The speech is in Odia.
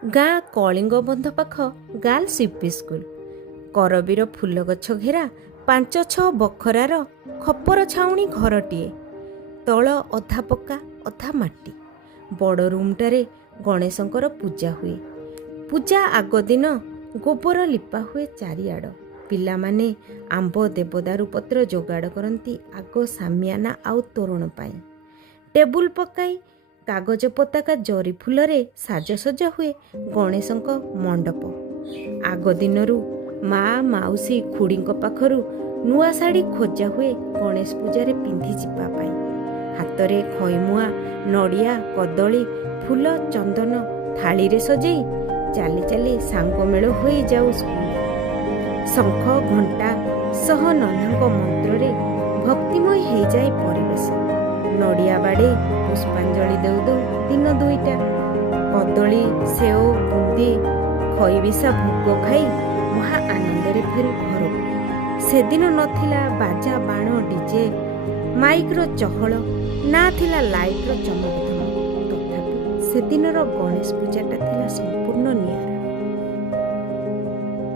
ଗାଁ କଳିଙ୍ଗ ବନ୍ଧ ପାଖ ଗାର୍ଲସ ୟୁପି ସ୍କୁଲ। କରବୀର ଫୁଲଗଛ ଘେରା 5-6 ବଖରାର ଖପର ଛାଉଣି ଘରଟିଏ। ତଳ ଅଧା ପକ୍କା ଅଧା ମାଟି। ବଡ଼ ରୁମ୍ଟାରେ ଗଣେଶଙ୍କର ପୂଜା ହୁଏ। ପୂଜା ଆଗ ଦିନ ଗୋବର ଲିପା ହୁଏ ଚାରିଆଡ଼। ପିଲାମାନେ ଆମ୍ବ ଦେବଦାରୁ ପତ୍ର ଯୋଗାଡ଼ କରନ୍ତି ଆଗ ସାମିଆନା ଆଉ ତୋରଣ ପାଇଁ। ଟେବୁଲ ପକାଇ କାଗଜ ପତାକା ଜରି ଫୁଲରେ ସାଜସଜା ହୁଏ ଗଣେଶଙ୍କ ମଣ୍ଡପ। ଆଗ ଦିନରୁ ମା ମାଉସୀ ଖୁଡ଼ିଙ୍କ ପାଖରୁ ନୂଆ ଶାଢ଼ୀ ଖୋଜା ହୁଏ ଗଣେଶ ପୂଜାରେ ପିନ୍ଧି ଯିବା ପାଇଁ। ହାତରେ ଖଇମୁଆ, ନଡ଼ିଆ, କଦଳୀ, ଫୁଲ, ଚନ୍ଦନ ଥାଳିରେ ସଜେଇ ଚାଲି ଚାଲି ସାଙ୍ଗମେଳ ହୋଇ ଯାଉ ସ୍କୁଲ। ଶଙ୍ଖ ଘଣ୍ଟା ସହ ନନାଙ୍କ ମନ୍ତ୍ରରେ ଭକ୍ତିମୟ ହେଇଯାଏ ପରିବେଶ। ନଡ଼ିଆ ବାଡ଼େଇ ପୁଷ୍ପାଞ୍ଜଳି ଦେଉ ଦେଉ ଦିନ 2ଟା। କଦଳୀ, ସେଓ, ବୁନ୍ଦୀ, ଖଇବିସା ଭୋଗ ଖାଇ ମହା ଆନନ୍ଦରେ ଫେରୁ ଘରକୁ। ସେଦିନ ନଥିଲା ବାଜା ବାଣ ଡିଜେ ମାଇକ୍ର ଚହଳ, ନା ଥିଲା ଲାଇଟ୍ର ଚମକଧମ। ତଥାପି ସେଦିନର ଗଣେଶ ପୂଜାଟା ଥିଲା ସମ୍ପୂର୍ଣ୍ଣ ନିଆରା।